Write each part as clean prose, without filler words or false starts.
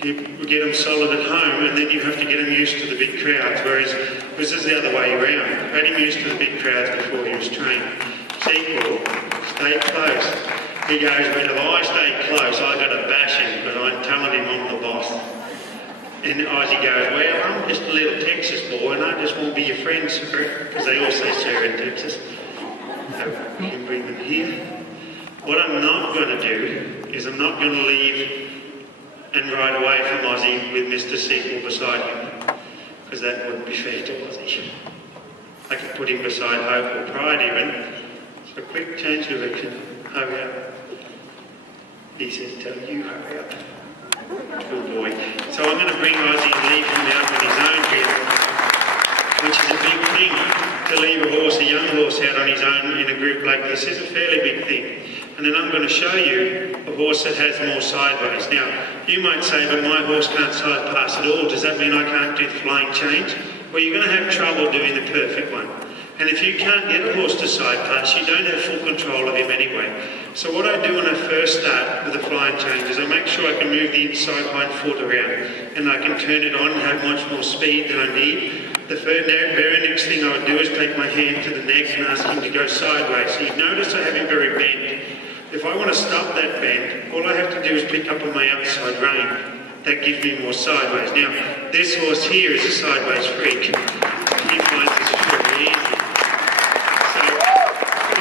get them solid at home, and then you have to get him used to the big crowds, whereas this is the other way around. I had him used to the big crowds before he was trained. Sequel, stay close. He goes, well, if I stay close, I've got to bash him, because I'm telling him I'm the boss. And Ozzy goes, well, I'm just a little Texas boy, and I just won't be your friend, sir, because they all say sir in Texas. So you can bring them here. What I'm not going to do is I'm not going to leave and ride away from Ozzy with Mr. Sequel beside him, because that wouldn't be fair to Ozzy. I could put him beside Hope or Pride even. So quick change of direction. Hurry up. He says, tell you, hurry up. Good boy. So I'm going to bring Ozzy and leave him out on his own here, which is a big thing. To leave a horse, a young horse, out on his own in a group like this is a fairly big thing. And then I'm going to show you a horse that has more sideways. Now, you might say, but my horse can't side pass at all. Does that mean I can't do the flying change? Well, you're going to have trouble doing the perfect one. And if you can't get a horse to side pass, you don't have full control of him anyway. So what I do when I first start with the flying change is I make sure I can move the inside hind foot around, and I can turn it on and have much more speed than I need. The very next thing I would do is take my hand to the neck and ask him to go sideways. So you notice I have him very bent. If I want to stop that bend, all I have to do is pick up on my outside rein. That gives me more sideways. Now, this horse here is a sideways freak. He finds this very easy. So,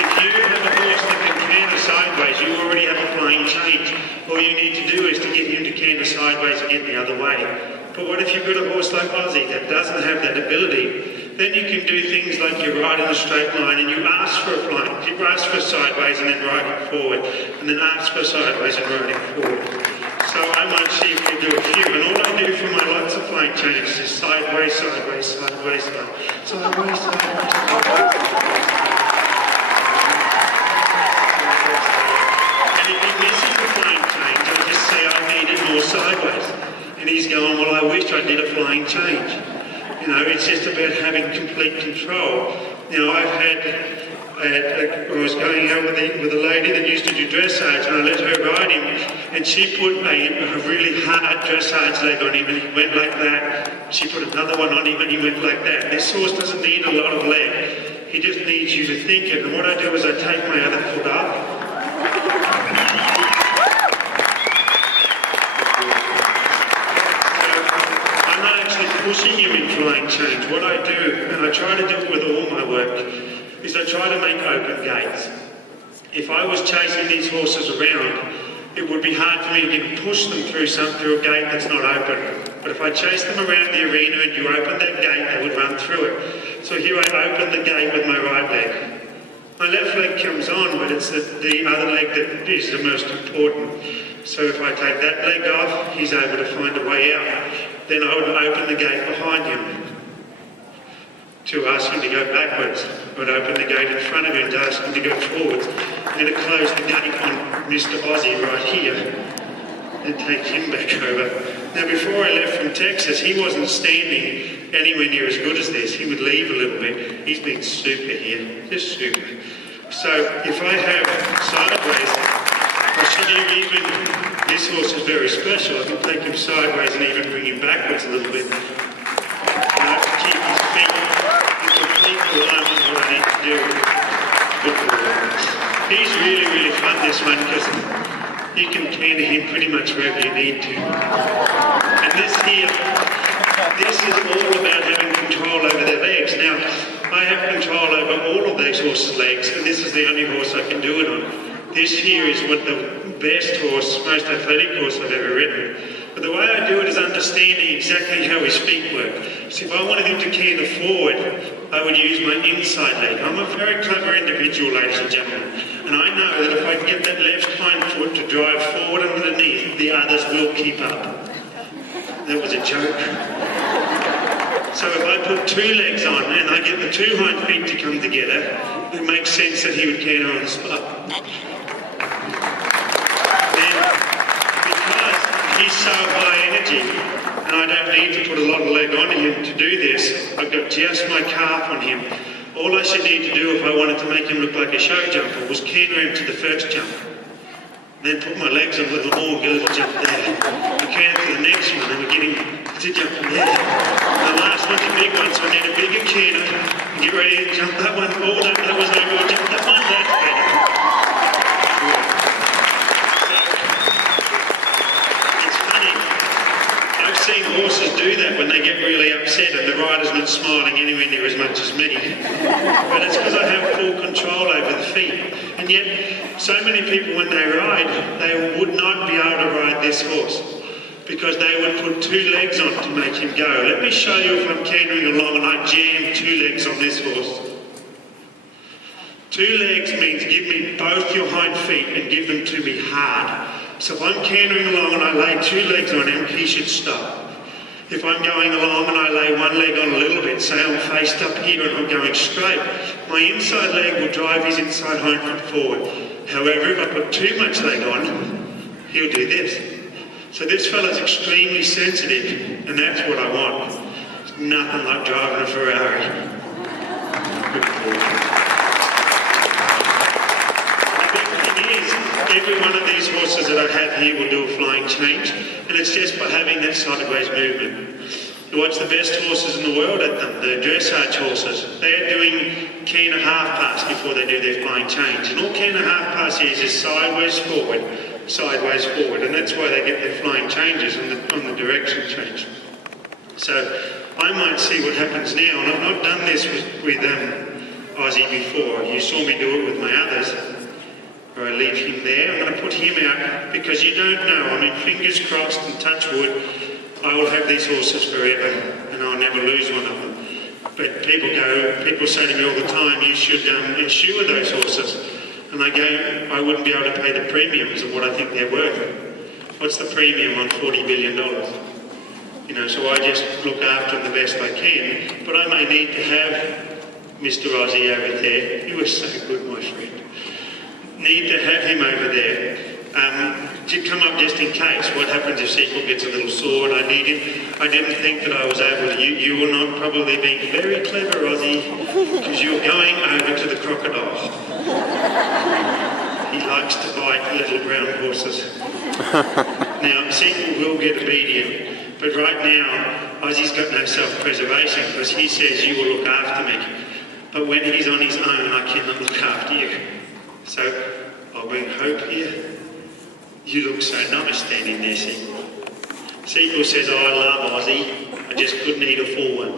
if you have a horse that can canter sideways, you already have a flying change. All you need to do is to get him to canter sideways and get the other way. But what if you've got a horse like Ozzy that doesn't have that ability? Then you can do things like you ride in a straight line and you ask for a flying, you ask for sideways and then ride it forward, and then ask for sideways and ride it forward. So I might see if we do a few, and all I do for my lots of flying changes is sideways, sideways, sideways, sideways, sideways, sideways. And if he misses the flying change, I just say I need it more sideways. And he's going, well, I wish I did a flying change. You know, it's just about having complete control. You know, I was going out with a lady that used to do dressage, and I let her ride him, and she put a really hard dressage leg on him, and he went like that. She put another one on him, and he went like that. This horse doesn't need a lot of leg. He just needs you to think it. And what I do is I take my other foot up. Pushing him in flying change. What I do, and I try to do it with all my work, is I try to make open gates. If I was chasing these horses around, it would be hard for me to push them through a gate that's not open. But if I chase them around the arena and you open that gate, they would run through it. So here I open the gate with my right leg. My left leg comes on, but it's the other leg that is the most important. So if I take that leg off, he's able to find a way out. Then I would open the gate behind him to ask him to go backwards. I would open the gate in front of him to ask him to go forwards. Then I'd close the gate on Mr. Ozzy right here and take him back over. Now, before I left from Texas, he wasn't standing anywhere near as good as this. He would leave a little bit. He's been super here, just super. So if I have sideways, I should even... This horse is very special. I can take him sideways and even bring him backwards a little bit. And I have to keep his feet in complete alignment with what I need to do. He's really, really fun, this one, because you can canter him pretty much wherever you need to. And this here, this is all about having control over their legs. Now, I have control over all of these horses' legs, and this is the only horse I can do it on. This here is what the best horse, most athletic horse I've ever ridden. But the way I do it is understanding exactly how his feet work. So if I wanted him to canter forward, I would use my inside leg. I'm a very clever individual, ladies and gentlemen. And I know that if I get that left hind foot to drive forward underneath, the others will keep up. That was a joke. So if I put two legs on and I get the two hind feet to come together, it makes sense that he would canter on the spot. He's so high energy, and I don't need to put a lot of leg on him to do this. I've got just my calf on him. All I should need to do if I wanted to make him look like a show jumper was canter him to the first jump. Then put my legs on a little more, get a little jump there. And canter to the next didn't jump that one. Oh, that was no good. Jump that one. That's better. It's funny. I've seen horses do that when they get really upset and the rider's not smiling anywhere near as much as me. But it's because I have full control over the feet. And yet, so many people when they ride, they would not be able to ride this horse because they would put 2 legs on to make him go. Let me show you if I'm cantering along and I jam 2 legs on this horse. 2 legs means give me both your hind feet and give them to me hard. So if I'm cantering along and I lay 2 legs on him, he should stop. If I'm going along and I lay 1 leg on a little bit, say I'm faced up here and I'm going straight, my inside leg will drive his inside hind foot forward. However, if I put too much leg on, he'll do this. So this fella's extremely sensitive, and that's what I want. It's nothing like driving a Ferrari. The big thing is, every one of these horses that I have here will do a flying change, and it's just by having that sideways movement. You watch the best horses in the world at them, the dressage horses. They're doing key and a half pass before they do their flying change. And all key and a half pass is sideways forward, and that's why they get their flying changes on the direction change. So I might see what happens now, and I've not done this with Ozzy before. You saw me do it with my others. Or I leave him there. I'm going to put him out because you don't know. I mean, fingers crossed and touch wood, I will have these horses forever and I'll never lose one of them. But people say to me all the time, you should insure those horses. And I go, I wouldn't be able to pay the premiums of what I think they're worth. What's the premium on $40 billion? You know, so I just look after them the best I can. But I may need to have Mr. Ozzy over there. You were so good, my friend. Need to have him over there. To come up just in case. What happens if Sequel gets a little sore and I need him? I didn't think that I was able to. You were not probably being very clever, Ozzy, because you're going over to the crocodile. He likes to bite little brown horses. Now, Sequel will get obedient, but right now, Ozzy's got no self-preservation because he says you will look after me. But when he's on his own, I cannot look after you. So, I'll bring Hope here. You look so nice standing there, Sequel. Sequel says, oh, I love Ozzy. I just couldn't eat a full one.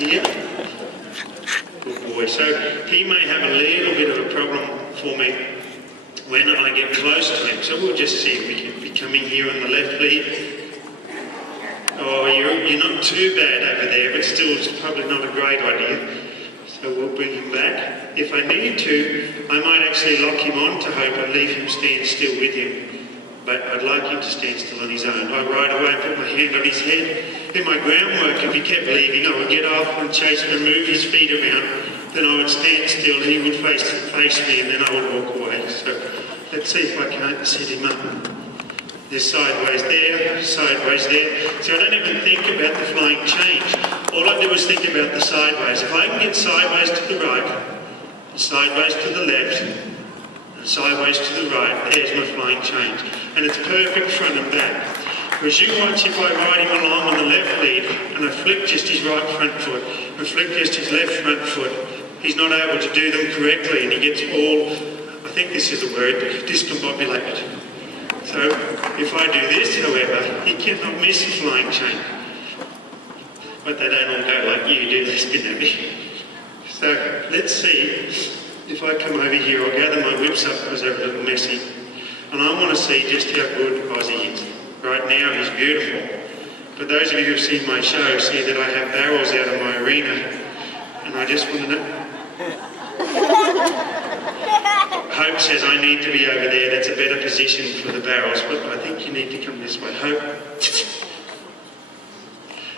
Here. Good boy. So he may have a little bit of a problem for me when I get close to him. So we'll just see if we can be coming here on the left lead. Oh, you're not too bad over there, but still it's probably not a great idea. So we'll bring him back. If I need to, I might actually lock him on to Hope and leave him stand still with him. But I'd like him to stand still on his own. I ride away and put my hand on his head. In my groundwork, if he kept leaving, I would get off and chase him and move his feet around. Then I would stand still, he would face me, and then I would walk away. So let's see if I can't set him up. There's sideways there, sideways there. So I don't even think about the flying change. All I do is think about the sideways. If I can get sideways to the right, sideways to the left, and sideways to the right, there's my flying change. And it's perfect front and back. Whereas you watch if I ride him along on the left lead, and I flick just his right front foot, and flick just his left front foot, he's not able to do them correctly, and he gets all, I think this is the word, discombobulated. So if I do this, however, he cannot miss a flying chain. But they don't all go like you do, they spin at me. So let's see if I come over here. I'll gather my whips up because they're a little messy. And I want to see just how good Ozzy is. Right now he's beautiful. But those of you who've seen my show see that I have barrels out of my arena. And I just want to know. Hope says I need to be over there. That's a better position for the barrels, but I think you need to come this way.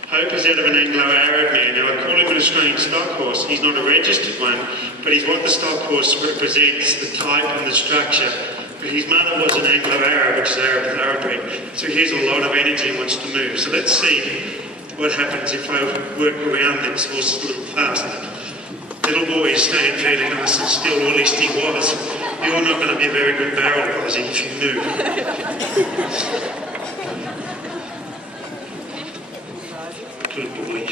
Hope is out of an Anglo-Arab man. Now I call him an Australian stock horse. He's not a registered one, but he's what the stock horse represents, the type and the structure. But his mother was an Anglo-Arab, which is Arab thoroughbred. So he has a lot of energy and wants to move. So let's see what happens if I work around this horse a little faster. Little boy is staying fairly nice and still, or at least he was. You're not going to be a very good barrel, Ozzy, if you move. Good boy.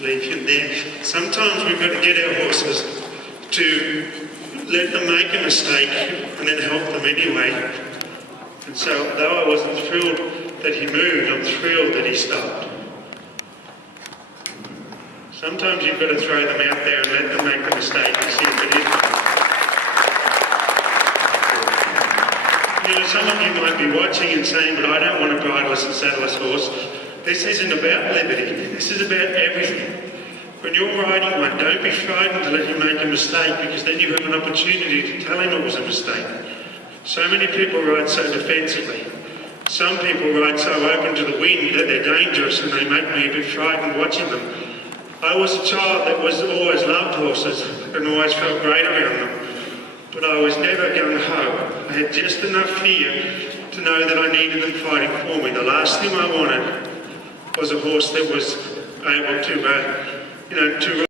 Leave him there. Sometimes we've got to get our horses to let them make a mistake and then help them anyway. And so, though I wasn't thrilled that he moved, I'm thrilled that he stopped. Sometimes you've got to throw them out there and let them make the mistake and see if it is. You know, some of you might be watching and saying, but I don't want a bridleless and saddleless horse. This isn't about liberty. This is about everything. When you're riding one, don't be frightened to let him make a mistake, because then you have an opportunity to tell him it was a mistake. So many people ride so defensively. Some people ride so open to the wind that they're dangerous, and they make me a bit frightened watching them. I was a child that was always loved horses and always felt great around them. But I was never gung-ho. I had just enough fear to know that I needed them fighting for me. The last thing I wanted was a horse that was able to, to